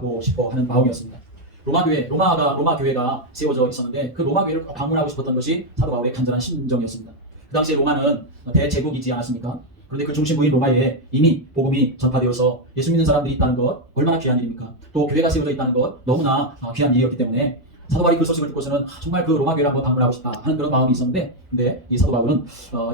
가고 싶어 하는 마음이었습니다. 로마 교회가 세워져 있었는데 그 로마 교회를 방문하고 싶었던 것이 사도 바울의 간절한 심정이었습니다. 그 당시에 로마는 대제국이지 않았습니까? 그런데 그 중심부인 로마에 이미 복음이 전파되어서 예수 믿는 사람들이 있다는 것 얼마나 귀한 일입니까? 또 교회가 세워져 있다는 것 너무나 귀한 일이었기 때문에 사도 바울이 그 소식을 듣고서는 정말 그 로마 교회를 한번 방문하고 싶다 하는 그런 마음이 있었는데, 근데 이 사도 바울은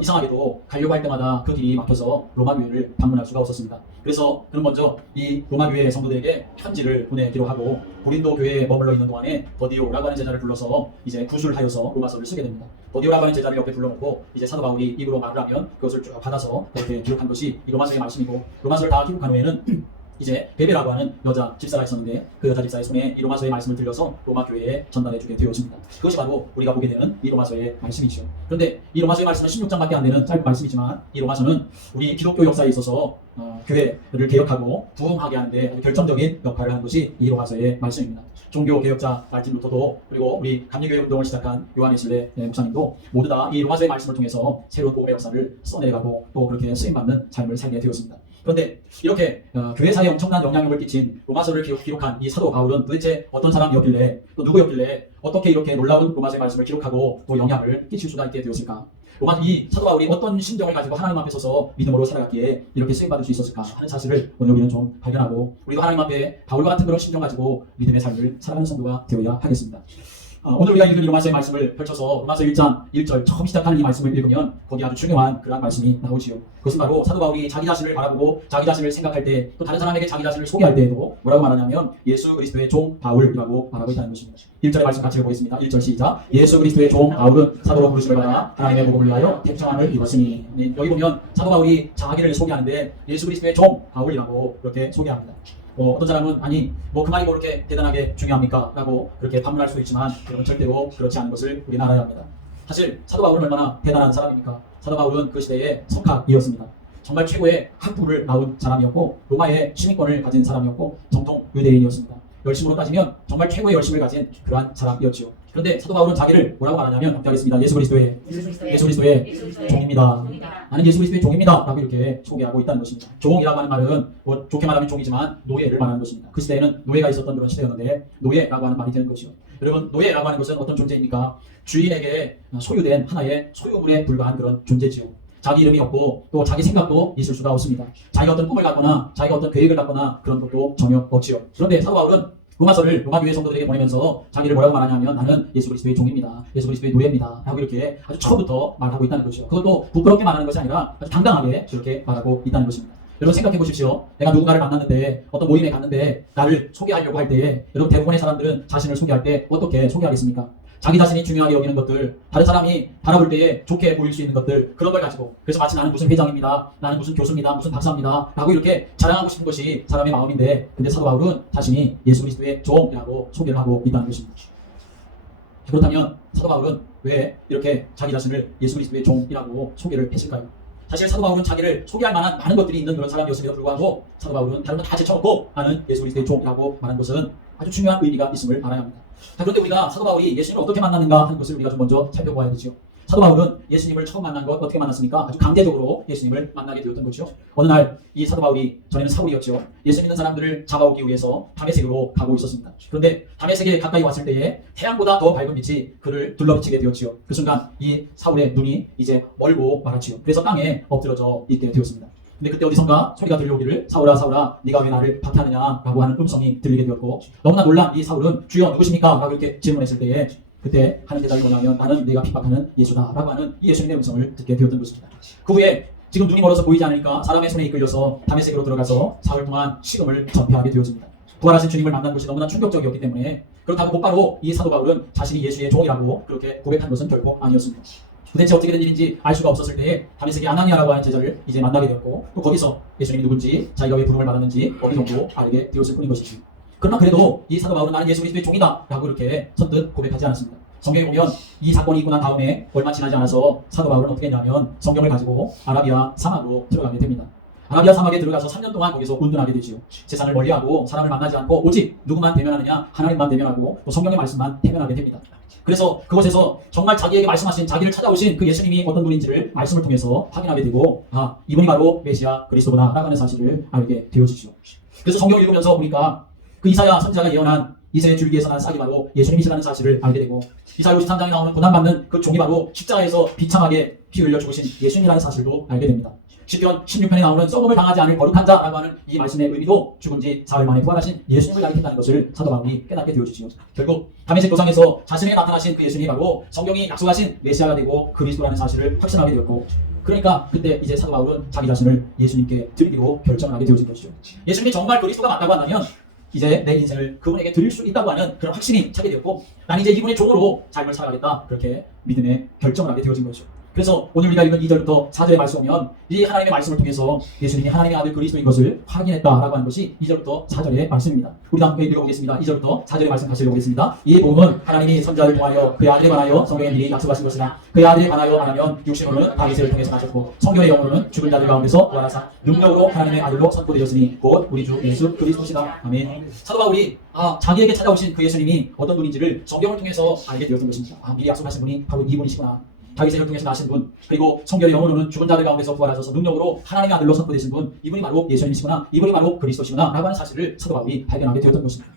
이상하게도 가려고 할 때마다 그 길이 막혀서 로마 교회를 방문할 수가 없었습니다. 그래서 그는 먼저 이 로마 교회 성도들에게 편지를 보내기로 하고 고린도 교회에 머물러 있는 동안에 더디오라고 하는 제자를 불러서 이제 구술하여서 로마서를 쓰게 됩니다. 더디오라고 하는 제자를 옆에 불러놓고 이제 사도 바울이 입으로 말을 하면 그것을 쭉 받아서 이렇게 기록한 것이 이 로마서의 말씀이고, 로마서를 다 기록한 후에는 이제 베베라고 하는 여자 집사가 있었는데 그 여자 집사의 손에 이 로마서의 말씀을 들려서 로마 교회에 전달해주게 되었습니다. 그것이 바로 우리가 보게 되는 이 로마서의 말씀이죠. 그런데 이 로마서의 말씀은 16장밖에 안 되는 짧은 말씀이지만 이 로마서는 우리 기독교 역사에 있어서 교회를 개혁하고 부흥하게 하는데 아주 결정적인 역할을 한 것이 이 로마서의 말씀입니다. 종교 개혁자 말틴 루터도, 그리고 우리 감리교회 운동을 시작한 요한 웨슬레 목사님도 모두 다 이 로마서의 말씀을 통해서 새로운 복음의 역사를 써내려가고 또 그렇게 쓰임받는 삶을 살게 되었습니다. 그런데 이렇게 교회사에 엄청난 영향력을 끼친 로마서를 기록한 이 사도 바울은 도대체 어떤 사람이었길래, 또 누구였길래 어떻게 이렇게 놀라운 로마서의 말씀을 기록하고 또 영향을 끼칠 수가 있게 되었을까? 이 사도 바울이 어떤 심정을 가지고 하나님 앞에 서서 믿음으로 살아갔기에 이렇게 쓰임받을 수 있었을까 하는 사실을 오늘 우리는 좀 발견하고, 우리도 하나님 앞에 바울과 같은 그런 심정 가지고 믿음의 삶을 살아가는 성도가 되어야 하겠습니다. 오늘 우리가 읽은 이 로마서의 말씀을 펼쳐서 로마서 1장 1절 처음 시작하는 이 말씀을 읽으면 거기 아주 중요한 그러한 말씀이 나오지요. 그것은 바로 사도 바울이 자기 자신을 바라보고 자기 자신을 생각할 때, 또 다른 사람에게 자기 자신을 소개할 때에도 뭐라고 말하냐면 예수 그리스도의 종 바울이라고 말하고 있다는 것입니다. 1절의 말씀 같이 읽어보겠습니다. 1절 시작. 예수 그리스도의 종 바울은 사도로 부르심을 받아 하나님의 복음을 위하여 택정함을 입었으니. 여기 보면 사도 바울이 자기를 소개하는데 예수 그리스도의 종 바울이라고 그렇게 소개합니다. 어떤 사람은 아니 그 말이 그렇게 대단하게 중요합니까? 라고 그렇게 반문할 수 있지만 여러분 절대로 그렇지 않은 것을 우리는 알아야 합니다. 사실 사도 바울은 얼마나 대단한 사람입니까? 사도 바울은 그 시대의 석학이었습니다. 정말 최고의 학부를 나온 사람이었고 로마의 시민권을 가진 사람이었고 정통 유대인이었습니다. 열심으로 따지면 정말 최고의 열심을 가진 그러한 사람이었죠. 그런데 사도 바울은 자기를 뭐라고 말하냐면 함께하겠습니다. 예수 그리스도의 종입니다. 나는 예수 그리스도의 종입니다 라고 이렇게 소개하고 있다는 것입니다. 종이라고 하는 말은 좋게 말하면 종이지만 노예를 말하는 것입니다. 그 시대에는 노예가 있었던 그런 시대였는데 노예라고 하는 말이 되는 것이요. 여러분, 노예라고 하는 것은 어떤 존재입니까? 주인에게 소유된 하나의 소유물에 불과한 그런 존재지요. 자기 이름이 없고 또 자기 생각도 있을 수가 없습니다. 자기가 어떤 꿈을 갖거나 자기가 어떤 계획을 갖거나 그런 것도 전혀 없지요. 그런데 사도 바울은 로마서를 로마 교회 성도들에게 보내면서 자기를 뭐라고 말하냐면 나는 예수 그리스도의 종입니다. 예수 그리스도의 노예입니다. 라고 이렇게 아주 처음부터 말하고 있다는 것이죠. 그것도 부끄럽게 말하는 것이 아니라 아주 당당하게 그렇게 말하고 있다는 것입니다. 여러분 생각해 보십시오. 내가 누군가를 만났는데 어떤 모임에 갔는데 나를 소개하려고 할 때, 여러분 대부분의 사람들은 자신을 소개할 때 어떻게 소개하겠습니까? 자기 자신이 중요하게 여기는 것들, 다른 사람이 바라볼 때에 좋게 보일 수 있는 것들, 그런 걸 가지고, 그래서 마치 나는 무슨 회장입니다, 나는 무슨 교수입니다, 무슨 박사입니다 라고 이렇게 자랑하고 싶은 것이 사람의 마음인데, 근데 사도 바울은 자신이 예수 그리스도의 종이라고 소개를 하고 있다는 것입니다. 그렇다면 사도 바울은 왜 이렇게 자기 자신을 예수 그리스도의 종이라고 소개를 했을까요? 사실 사도 바울은 자기를 소개할 만한 많은 것들이 있는 그런 사람이었음에도 불구하고 사도 바울은 다른 건 다 제쳐놓고 나는 예수 그리스도의 종이라고 말한 것은 아주 중요한 의미가 있음을 알아야 합니다. 자, 그런데 우리가 사도 바울이 예수님을 어떻게 만났는가 하는 것을 우리가 좀 먼저 살펴보아야 되죠. 사도 바울은 예수님을 처음 만난 것 어떻게 만났습니까? 아주 강제적으로 예수님을 만나게 되었던 것이죠. 어느 날 이 사도 바울이, 전에는 사울이었죠, 예수 믿는 사람들을 잡아오기 위해서 다메섹으로 가고 있었습니다. 그런데 다메섹에 가까이 왔을 때에 태양보다 더 밝은 빛이 그를 둘러비치게 되었지요. 그 순간 이 사울의 눈이 이제 멀고 말았지요. 그래서 땅에 엎드러져 있게 되었습니다. 근데 그때 어디선가 소리가 들려오기를 사울아 사울아 네가 왜 나를 박해하느냐 라고 하는 음성이 들리게 되었고, 너무나 놀란 이 사울은 주여 누구십니까? 라고 이렇게 질문했을 때에 그때 하는 대답이 뭐냐면 나는 네가 핍박하는 예수다 라고 하는 이 예수님의 음성을 듣게 되었던 것입니다. 그 후에 지금 눈이 멀어서 보이지 않으니까 사람의 손에 이끌려서 다메섹으로 들어가서 사흘 동안 식음을 전폐하게 되었습니다. 부활하신 주님을 만난 것이 너무나 충격적이었기 때문에, 그렇다고 곧바로 이 사도 바울은 자신이 예수의 종이라고 그렇게 고백한 것은 결코 아니었습니다. 도대체 어떻게 된 일인지 알 수가 없었을 때에 다메섹의 아나니아라고 하는 제자를 이제 만나게 되었고, 또 거기서 예수님이 누군지, 자기가 왜 부름을 받았는지 어느 정도 알게 되었을 뿐인 것이죠. 그러나 그래도 이 사도 바울은 나는 예수 그리스도의 종이다 라고 이렇게 선뜻 고백하지 않았습니다. 성경에 보면 이 사건이 있고 난 다음에 얼마 지나지 않아서 사도 바울은 어떻게 했냐면 성경을 가지고 아라비아 사막으로 들어가게 됩니다. 아라비아 사막에 들어가서 3년 동안 거기서 운동하게 되지요. 세상을 멀리하고 사람을 만나지 않고 오직 누구만 대면하느냐, 하나님만 대면하고 또 성경의 말씀만 대면하게 됩니다. 그래서 그곳에서 정말 자기에게 말씀하신, 자기를 찾아오신 그 예수님이 어떤 분인지를 말씀을 통해서 확인하게 되고, 이분이 바로 메시아 그리스도구나 라고 하는 사실을 알게 되어지죠. 그래서 성경을 읽으면서 보니까 그 이사야 선지자가 예언한 이새의 줄기에서 난 싹이 바로 예수님이시라는 사실을 알게 되고 이사야 53장에 나오는 고난받는 그 종이 바로 십자가에서 비참하게 피 흘려 죽으신 예수님이라는 사실도 알게 됩니다. 시편 16편에 나오는 썩음을 당하지 않을 거룩한 자라고 하는 이 말씀의 의미도 죽은 지 사흘 만에 부활하신 예수님을 가리킨다는 것을 사도 바울이 깨닫게 되어지죠. 결국 다메섹 도상에서 자신에게 나타나신 그 예수님이 바로 성경이 약속하신 메시아가 되고 그리스도라는 사실을 확신하게 되었고, 그러니까 그때 이제 사도 바울은 자기 자신을 예수님께 드리기로 결정을 하게 되어진 것이죠. 예수님이 정말 그리스도가 맞다고 한다면 이제 내 인생을 그분에게 드릴 수 있다고 하는 그런 확신이 차게 되었고, 난 이제 이분의 종으로 삶을 살아가겠다, 그렇게 믿음의 결정을 하게 되어진 것이죠. 그래서 오늘 우리가 읽은 2절부터 4절의 말씀 보면 이 하나님의 말씀을 통해서 예수님이 하나님의 아들 그리스도인 것을 확인했다라고 하는 것이 2절부터 4절의 말씀입니다. 우리 함께 읽어보겠습니다. 2절부터 4절의 말씀 같이 읽어보겠습니다. 이 복음은 하나님이 선지자를 통하여 그의 아들에 관하여 성경에 미리 약속하신 것이나 그의 아들에 관하여 말하면 육신으로는 다윗을 통해서 나셨고 성경의 영으로는 죽은 자들 가운데서 부활하사 능력으로 하나님의 아들로 선포되었으니 곧 우리 주 예수 그리스도시다. 아멘. 사도 바울이 자기에게 찾아오신 그 예수님이 어떤 분인지를 성경을 통해서 알게 되었던 것입니다. 미리 약속하신 분이 바로 이분이시구나. 다윗의 혈통에서 나신 분, 그리고 성경의 영으로는 죽은 자들 가운데서 부활하셔서 능력으로 하나님의 아들로 선포되신 분, 이분이 바로 예수님이시구나, 이분이 바로 그리스도시구나 라고 하는 사실을 사도 바울이 발견하게 되었던 것입니다.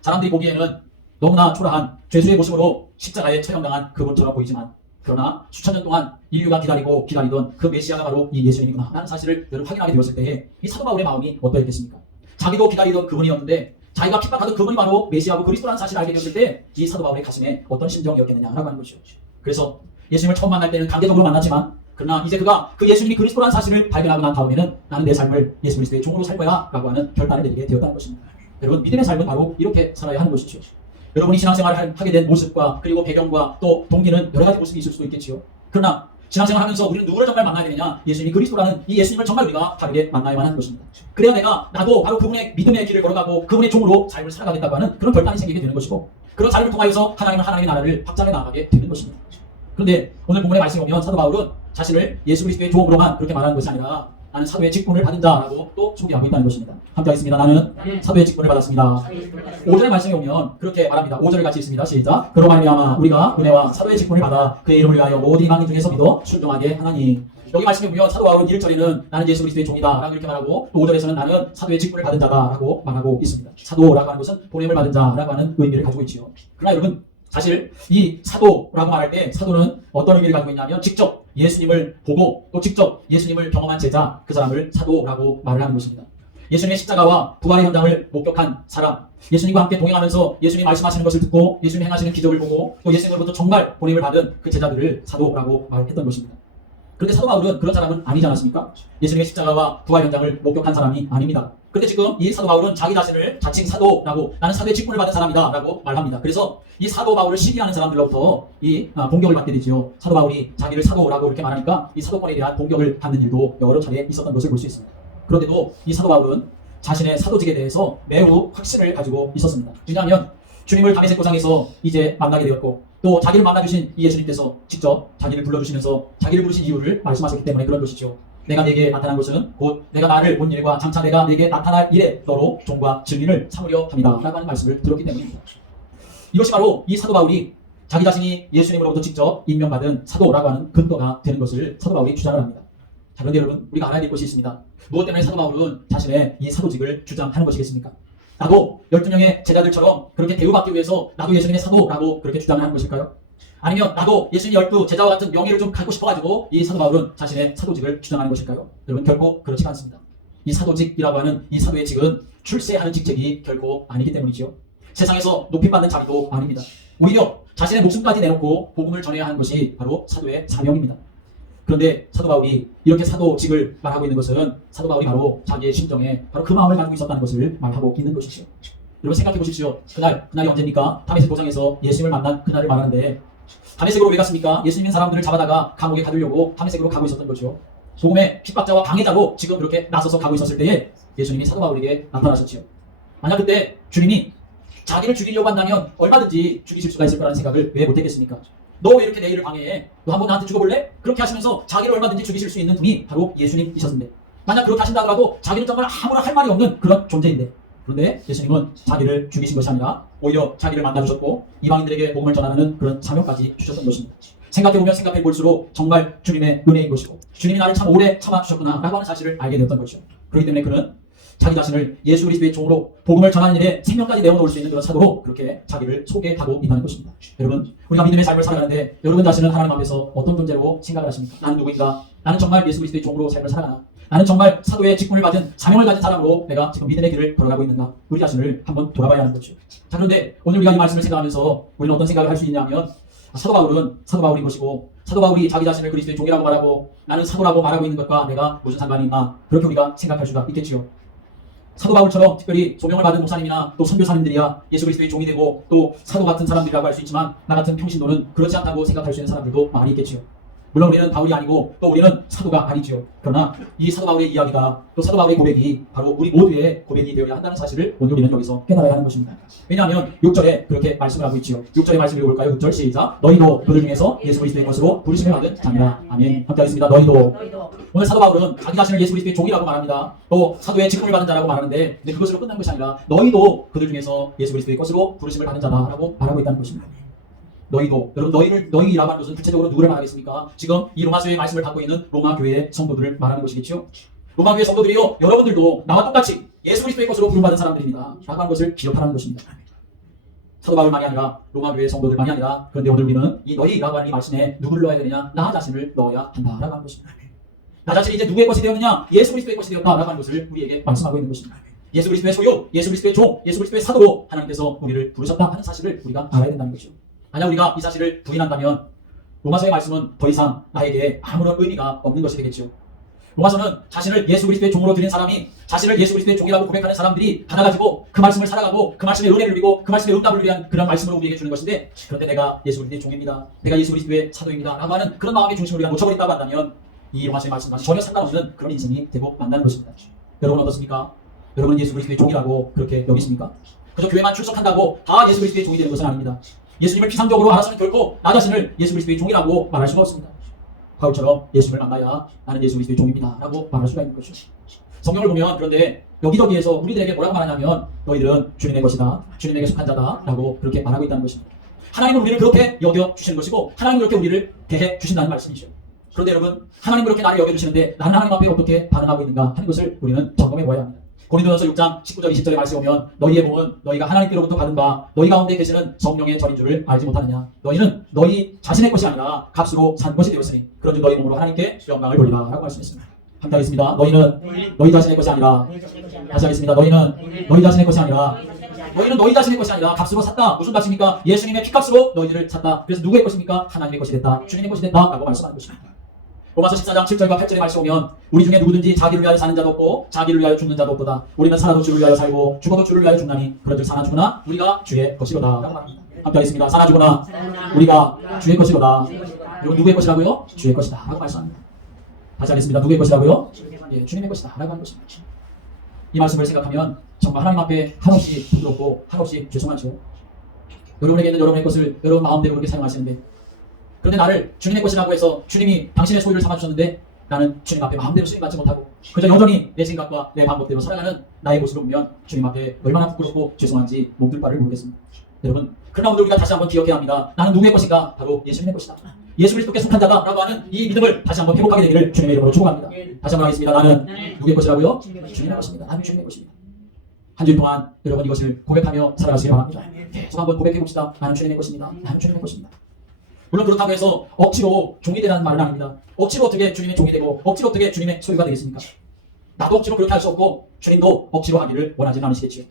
사람들이 보기에는 너무나 초라한 죄수의 모습으로 십자가에 처형당한 그분처럼 보이지만, 그러나 수천 년 동안 인류가 기다리던 그 메시아가 바로 이 예수님이구나 라는 사실을 확인하게 되었을 때에 이 사도 바울의 마음이 어떠했겠습니까? 자기도 기다리던 그분이었는데 자기가 핍박하던 그분이 바로 메시아고 그리스도라는 사실을 알게 되었을 때 이 사도 바울의 가슴에 어떤 심정이었겠느냐라고 하는 것이죠. 그래서 예수님을 처음 만날 때는 강제적으로 만났지만, 그러나 이제 그가 그 예수님이 그리스도라는 사실을 발견하고 난 다음에는 나는 내 삶을 예수 그리스도의 종으로 살 거야 라고 하는 결단을 내리게 되었다는 것입니다. 여러분, 믿음의 삶은 바로 이렇게 살아야 하는 것이죠. 여러분이 신앙생활을 하게 된 모습과 그리고 배경과 또 동기는 여러 가지 모습이 있을 수도 있겠지요. 그러나 신앙생활을 하면서 우리는 누구를 정말 만나야 되느냐? 예수님이 그리스도라는 이 예수님을 정말 우리가 바르게 만나야만 하는 것입니다. 그래야 나도 바로 그분의 믿음의 길을 걸어가고 그분의 종으로 삶을 살아가겠다고 하는 그런 결단이 생기게 되는 것이고, 그런 자료를 통하여서 하나님의 나라를 확장해 나가게 되는 것입니다. 그런데 오늘 본문의 말씀에 보면 사도 바울은 자신을 예수 그리스도의 종으로만 그렇게 말하는 것이 아니라 나는 사도의 직분을 받은 자라고 또 소개하고 있다는 것입니다. 함께 하겠습니다. 나는 사도의 직분을 받았습니다. 5절의 말씀에 보면 그렇게 말합니다. 5절을 같이 읽습니다. 시작. 그로 말미암아 우리가 은혜와 사도의 직분을 받아 그의 이름을 위하여 모든 이방인 중에서 믿어 순종하게 하나니. 여기 말씀에 보면 사도 바울은 1절에는 나는 예수 그리스도의 종이다 라고 이렇게 말하고, 또 5절에서는 나는 사도의 직분을 받은 자다 라고 말하고 있습니다. 사도라고 하는 것은 보냄을 받은 자라고 하는 의미를 가지고 있지요. 그러나 여러분, 사실 이 사도라고 말할 때 사도는 어떤 의미를 가지고 있냐면 직접 예수님을 보고 또 직접 예수님을 경험한 제자, 그 사람을 사도라고 말을 하는 것입니다. 예수님의 십자가와 부활의 현장을 목격한 사람, 예수님과 함께 동행하면서 예수님이 말씀하시는 것을 듣고 예수님이 행하시는 기적을 보고 또 예수님으로부터 정말 보냄을 받은 그 제자들을 사도라고 말했던 것입니다. 그런데 사도 바울은 그런 사람은 아니지 않았습니까? 예수님의 십자가와 부활 현장을 목격한 사람이 아닙니다. 그런데 지금 이 사도 바울은 자기 자신을 자칭 사도라고, 나는 사도의 직분을 받은 사람이다 라고 말합니다. 그래서 이 사도 바울을 시기하는 사람들로부터 이 공격을 받게 되지요. 사도 바울이 자기를 사도라고 이렇게 말하니까 이 사도권에 대한 공격을 받는 일도 여러 차례 있었던 것을 볼 수 있습니다. 그런데도 이 사도 바울은 자신의 사도직에 대해서 매우 확신을 가지고 있었습니다. 왜냐하면 주님을 다메섹 도상에서 이제 만나게 되었고, 또 자기를 만나주신 이 예수님께서 직접 자기를 불러주시면서 자기를 부르신 이유를 말씀하셨기 때문에 그런 것이죠. 내가 네게 나타난 것은 곧 내가 나를 본 일과 장차 내가 네게 나타날 일에 너로 종과 증인을 삼으려 함이다 라고 하는 말씀을 들었기 때문입니다. 이것이 바로 이 사도 바울이 자기 자신이 예수님으로부터 직접 임명받은 사도라고 하는 근거가 되는 것을 사도 바울이 주장을 합니다. 자, 그런데 여러분, 우리가 알아야 될 것이 있습니다. 무엇 때문에 사도 바울은 자신의 이 사도직을 주장하는 것이겠습니까? 나도 12명의 제자들처럼 그렇게 대우받기 위해서 나도 예수님의 사도라고 그렇게 주장을 하는 것일까요? 아니면 나도 예수님의 12제자와 같은 명예를 좀 갖고 싶어가지고 이 사도 바울은 자신의 사도직을 주장하는 것일까요? 여러분, 결코 그렇지 않습니다. 이 사도직이라고 하는 이 사도의 직은 출세하는 직책이 결코 아니기 때문이지요. 세상에서 높임받는 자리도 아닙니다. 오히려 자신의 목숨까지 내놓고 복음을 전해야 하는 것이 바로 사도의 사명입니다. 그런데 사도 바울이 이렇게 사도직을 말하고 있는 것은 사도 바울이 바로 자기의 심정에 바로 그 마음을 가지고 있었다는 것을 말하고 있는 것이죠. 여러분, 생각해 보십시오. 그날이 언제입니까? 다메섹 도상에서 예수님을 만난 그날을 말하는데, 다메섹으로 왜 갔습니까? 예수 믿는 사람들을 잡아다가 감옥에 가두려고 다메섹으로 가고 있었던 거죠. 복음의 핍박자와 방해자로 지금 그렇게 나서서 가고 있었을 때에 예수님이 사도 바울에게 나타나셨지요. 만약 그때 주님이 자기를 죽이려고 한다면 얼마든지 죽이실 수가 있을 거라는 생각을 왜 못했겠습니까? 너 왜 이렇게 내 일을 방해해? 너 한번 나한테 죽어볼래? 그렇게 하시면서 자기를 얼마든지 죽이실 수 있는 분이 바로 예수님이셨는데, 만약 그렇게 하신다 하더라도 자기는 정말 아무런 할 말이 없는 그런 존재인데, 그런데 예수님은 자기를 죽이신 것이 아니라 오히려 자기를 만나주셨고 이방인들에게 복음을 전하는 그런 사명까지 주셨던 것입니다. 생각해보면 생각해볼수록 정말 주님의 은혜인 것이고, 주님이 나를 참 오래 참아주셨구나 라고 하는 사실을 알게 되었던 것이죠. 그렇기 때문에 그는 자기 자신을 예수 그리스도의 종으로 복음을 전하는 일에 생명까지 내어놓을 수 있는 그런 사도로 그렇게 자기를 소개하고 있다는 것입니다. 여러분, 우리가 믿음의 삶을 살아가는데 여러분 자신은 하나님 앞에서 어떤 존재로 생각을 하십니까? 나는 누구인가? 나는 정말 예수 그리스도의 종으로 삶을 살아가나? 나는 정말 사도의 직분을 받은 사명을 가진 사람으로 내가 지금 믿음의 길을 걸어가고 있는가? 우리 자신을 한번 돌아봐야 하는 거죠. 자, 그런데 오늘 우리가 이 말씀을 생각하면서 우리는 어떤 생각을 할 수 있냐 하면 사도 바울은 사도 바울인 것이고 사도 바울이 자기 자신을 그리스도의 종이라고 말하고 나는 사도라고 말하고 있는 것과 내가 무슨 상관이 있나? 그렇게 우리가 생각할 수가 있겠지요. 사도 바울처럼 특별히 조명을 받은 목사님이나 또 선교사님들이야 예수 그리스도의 종이 되고 또 사도 같은 사람들이라고 할 수 있지만 나 같은 평신도는 그렇지 않다고 생각할 수 있는 사람들도 많이 있겠지요. 물론 우리는 바울이 아니고 또 우리는 사도가 아니지요. 그러나 이 사도 바울의 이야기가 또 사도 바울의 고백이 바로 우리 모두의 고백이 되어야 한다는 사실을 오늘 우리는 여기서 깨달아야 하는 것입니다. 왜냐하면 6절에 그렇게 말씀을 하고 있지요. 6절의 말씀을 읽어볼까요? 6절 시작. 너희도 그들 중에서 예수 그리스도의 것으로 부르심을 받은 자니라. 아멘. 함께 하겠습니다. 너희도. 오늘 사도 바울은 자기 자신을 예수 그리스도의 종이라고 말합니다. 또 사도의 직분을 받은 자라고 말하는데 근데 그것으로 끝난 것이 아니라 너희도 그들 중에서 예수 그리스도의 것으로 부르심을 받은 자다라고 말하고 있다는 것입니다. 너희도, 여러분 너희라고 하는 것은 구체적으로 누구를 말하겠습니까? 지금 이 로마서의 말씀을 갖고 있는 로마 교회의 성도들을 말하는 것이겠죠. 로마 교회 성도들이요, 여러분들도 나와 똑같이 예수 그리스도의 것으로 부름받은 사람들입니다. 라고 하는 것을 기억하라는 것입니다. 사도 바울만이 아니라 로마 교회 성도들만이 아니라 그런데 오늘 우리는 이 너희라고 하는 이 말씀에 누구를 넣어야 되느냐? 나 자신을 넣어야 한다라고 하는 것입니다. 나 자신이 이제 누구의 것이 되었느냐? 예수 그리스도의 것이 되었다라고 하는 것을 우리에게 말씀하고 있는 것입니다. 예수 그리스도의 소유, 예수 그리스도의 종, 예수 그리스도의 사도로 하나님께서 우리를 부르셨다 하는 사실을 우리가 알아야 된다는 것이죠. 만약 우리가 이 사실을 부인한다면 로마서의 말씀은 더 이상 나에게 아무런 의미가 없는 것이 되겠죠. 로마서는 자신을 예수 그리스도의 종으로 드린 사람이 자신을 예수 그리스도의 종이라고 고백하는 사람들이 받아가지고 그 말씀을 살아가고 그 말씀의 은혜를 누리고 그 말씀의 응답을 위한 그런 말씀으로 우리에게 주는 것인데 그런데 내가 예수 그리스도의 종입니다. 내가 예수 그리스도의 사도입니다. 라고 하는 그런 마음의 중심을 우리가 놓쳐버린다고 한다면 이 로마서의 말씀과 전혀 상관없는 그런 인생이 되고 만다는 것입니다. 여러분 어떻습니까? 여러분은 예수 그리스도의 종이라고 그렇게 여기십니까? 그저 교회만 출석한다고 다 예수 그리스도의 종이 되는 것은 아닙니다. 예수님을 피상적으로 알아서는 결코 나 자신을 예수 그리스도의 종이라고 말할 수가 없습니다. 바울처럼 예수님을 만나야 나는 예수 그리스도의 종입니다 라고 말할 수가 있는 것이죠. 성경을 보면 그런데 여기저기에서 우리들에게 뭐라고 말하냐면 너희들은 주님의 것이다, 주님에게 속한 자다 라고 그렇게 말하고 있다는 것입니다. 하나님은 우리를 그렇게 여겨주시는 것이고 하나님은 그렇게 우리를 대해 주신다는 말씀이죠. 그런데 여러분 하나님은 그렇게 나를 여겨주시는데 나는 하나님 앞에 어떻게 반응하고 있는가 하는 것을 우리는 점검해 보아야 합니다. 고린도전서 6장 19절 20절의 말씀에 보면 너희의 몸은 너희가 하나님께로부터 받은 바 너희 가운데 계시는 성령의 절인 줄을 알지 못하느냐. 너희는 너희 자신의 것이 아니라 값으로 산 것이 되었으니 그런즉 너희 몸으로 하나님께 영광을 돌리라 라고 말씀했습니다. 함께 하겠습니다. 너희는 너희 자신의 것이 아니라 다시 하겠습니다. 너희는 너희 자신의 것이 아니라 너희는 너희 자신의 것이 아니라 값으로 샀다. 무슨 값입니까? 예수님의 피값으로 너희들을 샀다. 그래서 누구의 것입니까? 하나님의 것이 됐다. 주님의 것이 됐다 라고 말씀하는 것입니다. 로마서 14장 7절과 8절의 말씀 보면 우리 중에 누구든지 자기를 위하여 사는 자도 없고 자기를 위하여 죽는 자도 없도다. 우리는 살아도 주를 위하여 살고 죽어도 주를 위하여 죽나니 그런즉 사나 죽으나 우리가 주의 것이로다 라고 말합니다. 함께 하겠습니다. 사나 죽으나 우리가 주의 것이로다. 여러분 누구의 것이라고요? 주의 것이다 라고 말씀합니다. 다시 하겠습니다. 누구의 것이라고요? 예, 주님의 것이다 라고 하는 것입니다. 이 말씀을 생각하면 정말 하나님 앞에 한없이 부끄럽고 한없이 죄송하죠. 여러분에게 있는 여러분의 것을 여러분 마음대로 그렇게 사용하시는데 그런데 나를 주님의 것이라고 해서 주님이 당신의 소유를 삼아주셨는데 나는 주님 앞에 마음대로 쓰임받지 못하고 그저 여전히 내 생각과 내 방법대로 살아가는 나의 모습을 보면 주님 앞에 얼마나 부끄럽고 죄송한지 몸둘 바를 모르겠습니다. 여러분 그러나 오늘 우리가 다시 한번 기억해야 합니다. 나는 누구의 것인가? 바로 예수님의 것이다. 예수 그리스도께 속한 자다 라고 하는 이 믿음을 다시 한번 회복하게 되기를 주님의 이름으로 축복합니다. 다시 한번 하겠습니다. 나는 누구의 것이라고요? 주님의 것입니다. 나는 주님의 것입니다. 한 주일 동안 여러분 이것을 고백하며 살아가시기 바랍니다. 계속 한번 고백해봅시다. 나는 주님의 것입니다. 나는 주님의 것입니다. 물론 그렇다고 해서 억지로 종이 되라는 말은 아닙니다. 억지로 어떻게 주님의 종이 되고 억지로 어떻게 주님의 소유가 되겠습니까? 나도 억지로 그렇게 할 수 없고 주님도 억지로 하기를 원하지는 않으시겠지요.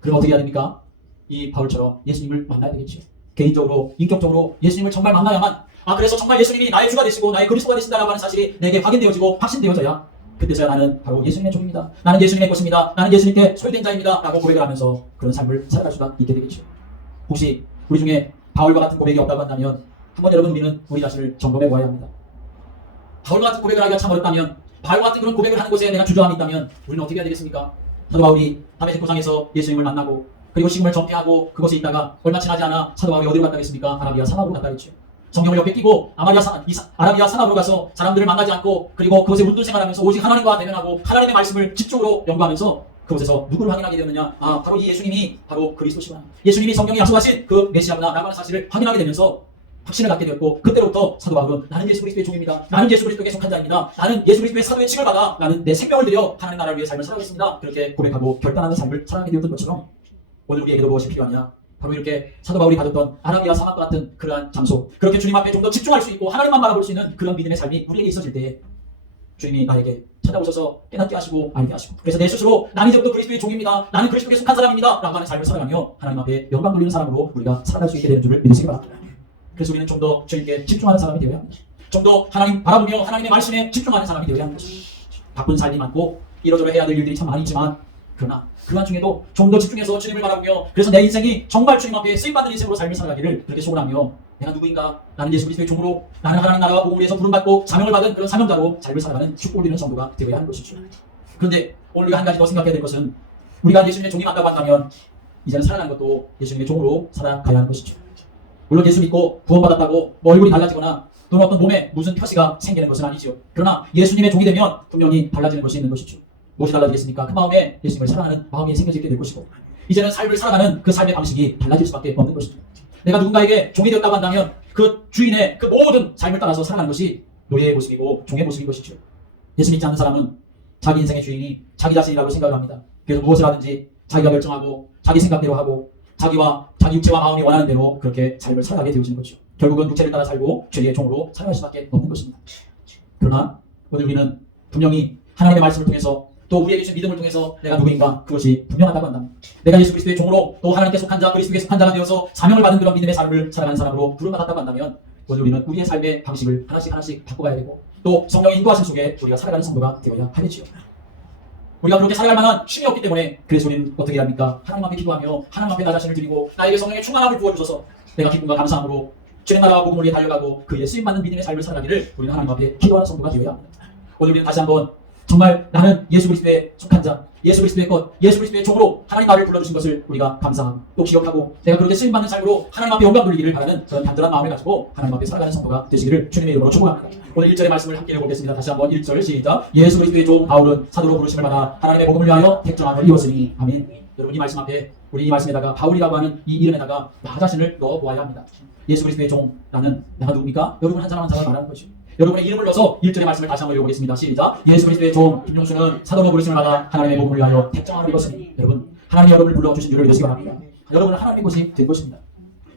그럼 어떻게 해야 됩니까? 이 바울처럼 예수님을 만나야 되겠지요. 개인적으로 인격적으로 예수님을 정말 만나야만 그래서 정말 예수님이 나의 주가 되시고 나의 그리스도가 되신다라고 하는 사실이 내게 확인되어지고 확신되어져야 그때서야 나는 바로 예수님의 종입니다. 나는 예수님의 것입니다. 나는 예수님께 소유된 자입니다. 라고 고백을 하면서 그런 삶을 살아갈 수가 있게 되겠죠. 혹시 우리 중에 바울과 같은 고백이 없다고 한다면 한번 여러분 우리는 우리 자신을 점검해 보아야 합니다. 바울과 같은 고백을 하기가 참 어렵다면 바울과 같은 그런 고백을 하는 곳에 내가 주저함이 있다면 우리는 어떻게 해야 되겠습니까? 사도 바울이 다메섹 도상에서 예수님을 만나고 그리고 식음을 정퇴하고 그곳에 있다가 얼마 지나지 않아 사도 바울이 어디로 갔다겠습니까? 아라비아 사막으로 갔다겠죠. 성경을 옆에 끼고 아라비아 사막으로 가서 사람들을 만나지 않고 그리고 그곳에 운동 생활하면서 오직 하나님과 대면하고 하나님의 말씀을 집중으로 연구하면서 그곳에서 누구를 확인하게 되느냐? 바로 이 예수님이 바로 그리스도시구나. 예수님이 성경에 약속하신 그 메시아구나 라고 하는 사실을 확인하게 되면서 확신을 갖게 되었고 그때로부터 사도 바울은 나는 예수 그리스도의 종입니다. 나는 예수 그리스도에게 속한 자입니다. 나는 예수 그리스도의 사도의 칭을 받아 나는 내 생명을 들여 하나님 나라를 위해 삶을 살아가겠습니다. 그렇게 고백하고 결단하는 삶을 살아가게 되었던 것처럼 오늘 우리에게도 무엇이 필요하냐? 바로 이렇게 사도 바울이 가졌던 아라비아 사막과 같은 그러한 장소, 그렇게 주님 앞에 좀 더 집중할 수 있고 하나님만 바라볼 수 있는 그런 믿음의 삶이 우리에게 있어질 때에 주님이 나에게 찾아오셔서 깨닫게 하시고 알게 하시고 그래서 내 스스로 나는 이제부터 그리스도의 종입니다. 나는 그리스도께 속한 사람입니다. 라고 하는 삶을 살아가며 하나님 앞에 영광 돌리는 사람으로 우리가 살아갈 수 있게 되는 줄을 믿으시기 바랍니다. 그래서 우리는 좀 더 주님께 집중하는 사람이 되어야 합니다. 좀 더 하나님 바라보며 하나님의 말씀에 집중하는 사람이 되어야 합니다. 바쁜 삶이 많고 이러저러 해야 될 일들이 참 많이 있지만 그러나 그 와중에도 좀 더 집중해서 주님을 바라보며 그래서 내 인생이 정말 주님 앞에 쓰임받는 인생으로 삶을 살아가기를 그렇게 소원하며 내가 누구인가? 나는 예수 그리스도의 종으로 나는 하나님 나라와 복음을 위해서 부름받고 사명을 받은 그런 사명자로 삶을 살아가는 축복을 누리는 성도가 되어야 하는 것이죠. 그런데 오늘 우리가 한 가지 더 생각해야 될 것은 우리가 예수님의 종이 맞다고 한다면 이제는 살아가는 것도 예수님의 종으로 살아가야 하는 것이죠. 물론 예수 믿고 구원받았다고 뭐 얼굴이 달라지거나 또는 어떤 몸에 무슨 표시가 생기는 것은 아니죠. 그러나 예수님의 종이 되면 분명히 달라지는 것이 있는 것이죠. 무엇이 달라지겠습니까? 그 마음에 예수님을 사랑하는 마음이 생겨지게 될 것이고 이제는 삶을 살아가는 그 삶의 방식이 달라질 수밖에 없는 것입니다. 내가 누군가에게 종이 되었다고 한다면 그 주인의 그 모든 삶을 따라서 살아가는 것이 노예의 모습이고 종의 모습인 것이죠. 예수 믿지 않는 사람은 자기 인생의 주인이 자기 자신이라고 생각을 합니다. 그래서 무엇을 하든지 자기가 결정하고 자기 생각대로 하고 자기와 자기 육체와 마음이 원하는 대로 그렇게 삶을 살아가게 되어지는 것이죠. 결국은 육체를 따라 살고 죄의 종으로 살아갈 수밖에 없는 것입니다. 그러나 오늘 우리는 분명히 하나님의 말씀을 통해서 또 우리에게 주신 믿음을 통해서 내가 누구인가 그것이 분명하다고 한다면 내가 예수 그리스도의 종으로 또 하나님께 속한 자 그리스도께 속한 자가 되어서 사명을 받은 그런 믿음의 삶을 살아가는 사람으로 부름받았다고 한다면 오늘 우리는 우리의 삶의 방식을 하나씩 바꿔가야 되고 또 성령의 인도하심 속에 우리가 살아가는 성도가 되어야 하겠지요. 우리가 그렇게 살아갈 만한 힘이 없기 때문에 그래서 우리는 어떻게 해야 합니까? 하나님 앞에 기도하며 하나님 앞에 나 자신을 드리고 나에게 성령의 충만함을 부어주셔서 내가 기쁨과 감사함으로 주의 나라와 복음을 위해 달려가고 그의 쓰임받는 믿음의 삶을 살아가기를 우리는 하나님 앞에 기도하는 성도가 되어야 합니다. 오늘 우리는 다시 한번 정말 나는 예수 그리스도의 속한 자, 예수 그리스도의 것, 예수 그리스도의 종으로 하나님 나를 불러주신 것을 우리가 감사하고 또 기억하고 내가 그렇게 쓰임받는 삶으로 하나님 앞에 영광 돌리기를 바라는 그런 단단한 마음을 가지고 하나님 앞에 살아가는 성도가 되시기를 주님의 이름으로 축복합니다. 오늘 1절의 말씀을 함께 읽어보겠습니다. 다시 한번 1절 시작. 예수 그리스도의 종 바울은 사도로 부르심을 받아 하나님의 복음을 위하여 택정함을 이뤘으니 아멘. 여러분 이 말씀 앞에 우리 이 말씀에다가 바울이라고 하는 이 이름에다가 나 자신을 넣어보아야 합니다. 예수 그리스도의 종 나는 내가 누굽니까? 여러분 한 사람 한 사람 말하는 것이죠. 여러분의 이름을 넣어서 1절의 말씀을 다시 한번 읽어보겠습니다. 시작. 예수 그리스도의 종 김용수는 사도로 부르심을 받아 하나님의 복음을 위하여 택정함을 입었으니 여러분 하나님이 여러분을 불러주신 줄을 믿으시기 바랍니다. 여러분은 하나님의 것이 된 것입니다.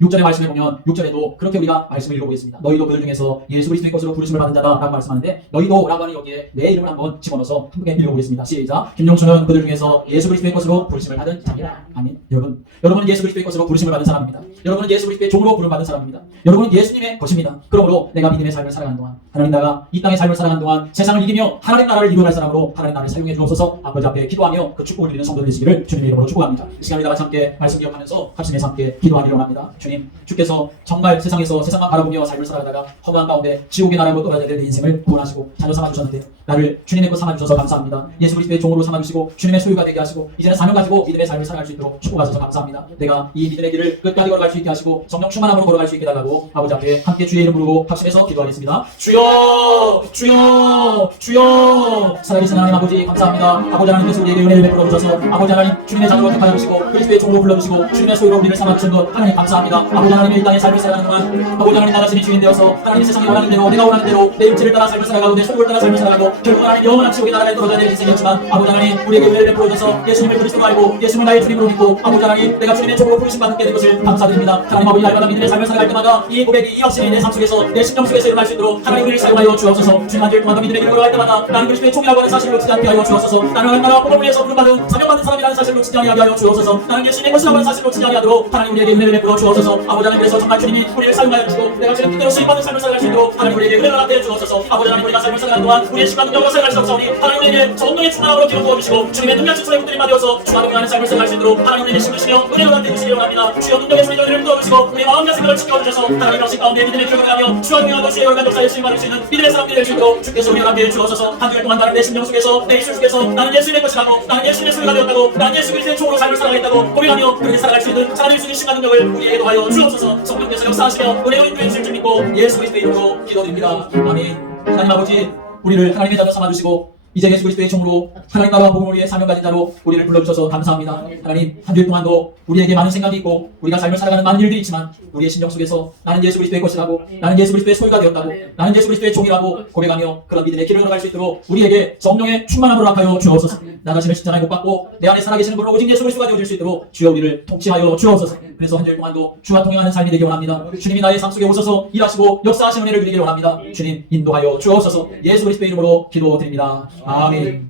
6절의 말씀에 보면 6절에도 그렇게 우리가 말씀을 읽어보겠습니다. 너희도 그들 중에서 예수 그리스도의 것으로 부르심을 받은 자다 라고 말씀하는데 너희도 라고 하는 여기에 내 이름을 한번 집어넣어서 함께 읽어보겠습니다. 시작. 김용수는 그들 중에서 예수 그리스도의 것으로 부르심을 받은 자이라. 아멘. 여러분은 예수 그리스도의 것으로 부르심을 받은 사람입니다. 여러분은 예수 그리스도의 종으로 부름받은 사람입니다. 여러분은 예수님의 것입니다. 그러므로 내가 믿음의 삶을 살아가는 동안 하나님 나라가 이 땅의 삶을 살아가는 동안 세상을 이기며 하나님 나라를 이루어갈 사람으로 하나님 나라를 사용해 주옵소서. 아버지 앞에 기도하며 그 축복을 누리는 성도 되시기를 주님의 이름으로 축복합니다. 이 시간에 다 같이 함께 말씀 기억하면서 합심해서 함께 기도하기를 원합니다. 주님 주께서 정말 세상에서 세상만 바라보며 삶을 살아가다가 허무한 가운데 지옥의 나라로 떨어져야 될 내 인생을 구원하시고 자녀 삼아주셨는데 나를 주님의 것 삼아주셔서 감사합니다. 예수 그리스도의 종으로 삼아주시고 주님의 소유가 되게 하시고 이제는 사명 가지고 믿음의 삶을 살아갈 수 있도록 축복하셔서 감사합니다. 내가 이 믿음의 길을 끝까지 걸어갈 수 있게 하시고 성령 충만함으로 걸어갈 수 있게 달라고 아버지 앞에 함께 주의 이름 부르고 합심해서 기도하겠습니다. 주여 주여 주여 살아계신 하나님 아버지 감사합니다. 아버지 하나님께서 우리에게 은혜를 베풀어 주셔서 아버지 하나님 주님의 자녀로 택하여 주시고 그리스도의 종으로 불러주시고 주님의 소유로 우리를 삼아주신 것 하나님 감사합니다. 아버지 하나님의 이 땅의 삶을 살아가는 동안 아버지 하나님 나 자신이 주인 되어서 하나님 세상이 원하는 대로 내가 원하는 대로 내 육체를 따라 삶을 살아가고 내 소욕을 따라 삶을 살아가고 결국 하나님 영원한 지옥의 나라에 떨어져야 될 인생이었지만 아버지 하나님 우리에게 은혜를 베풀어 주셔서 예수님을 그리스도로 알고 예수님을 나의 주님으로 믿고 아버지 하나님 내가 주님의 종으로 부르심 받게 된 것을 감사드립니다. 하나님 아버지 날마다 믿음의 삶을 살아갈 때마다 이 고백이 이 확신이 내 삶 속에서 내 심령 속에서 일어날 수 있도록 하나님 우리를 사용하여 주옵소서. 주님 한 주일 동안 믿음의 길을 걸어갈 때마다 나는 그리스도의 종이라고 하는 사실을 놓치지 않게 하여 주옵소서. 나는 하나님 나라와 복음을 위해서 부름받은 사명받은 사람이라는 사실을 놓치지 않게 하여 주옵소서. 나는 예수님의 것이라고 하는 사실을 놓치지 않도록 하나님 우리에게 은혜를 베풀어 주옵소서. 아버지 하나님 그래서 정말 주님이 우리를 사용하여 주시고 내가 주님 뜻대로 쓰임받는 삶을 살아갈 수 있도록 하나님 우리에게 은혜를 나타내 주옵소서. 아버지 하나님 우리가 삶을 살아가는 동안 우리의 시간 능력으로 살아갈 수 없사오니 하나님 우리에게 성령의 충만함으로 기름 부어주시고 주님의 능력 친선의 분들이 맞이어서 주와 동행하는 삶을 살아갈 수 있도록 하나님 우리에게 심으시며 은혜로 나타내 주시기 원합니다. 주여 능력의 소리로 은혜를 부어주시고 우리의 마음과 생각을 지켜주셔서 하나님 역시 가운데 믿음의 기록을 하며 주와 동행하고 주의 열간 역사에 쓰임받을 수 있는 믿음의 사람들이 될 수 있도록 주께서 우리와 함께 주옵소서. 한 주일 동안 나는 내 심령 속에서 내 입술 속에서 나는 예수님의 것이라고 나는 예수님의 소유가 되었다고 나는 예수 그리스도의 종으로 삶을 살아가겠다고 고백하며 그렇게 살아갈 수 있는 하나님 주신 시간 능력을 우리에게도 하여 주옵소서. 성령께서 역사하시며 은혜로 인도해 주실 줄 믿고 예수 그리스도의 이름으로 기도드립니다. 아멘. 하나님 아버지 우리를 하나님의 자녀 삼아주시고 이제 예수 그리스도의 종으로 하나님 나라와 복음을 위해 사명 가진 자로 우리를 불러주셔서 감사합니다. 하나님, 한 주일 동안도 우리에게 많은 생각이 있고 우리가 삶을 살아가는 많은 일들이 있지만 우리의 심정 속에서 나는 예수 그리스도의 것이라고, 나는 예수 그리스도의 소유가 되었다고, 나는 예수 그리스도의 종이라고 고백하며 그런 믿음의 길을 걸어갈 수 있도록 우리에게 성령의 충만함으로 합하여 주옵소서. 나 자신을 십자가에 못 박고 내 안에 살아계시는 분은 오직 예수 그리스도가 되어질 수 있도록 주여 우리를 통치하여 주옵소서. 그래서 한 주일 동안도 주와 통행하는 삶이 되기 원합니다. 주님이 나의 삶 속에 오셔서 일하시고 역사하시는 은혜를 누리기를 원합니다. 주님 인도하여 주옵소서. 예수 그리스도의 이름으로 기도드립니다. 아멘.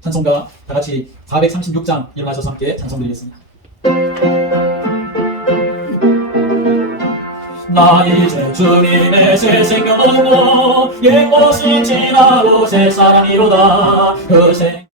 찬송가 다같이 436장 일어나셔서 함께 찬송드리겠습니다. 나 이제 주님의 새 생명 얻고 옛 것이 지나고 새 사람이로다. 그 생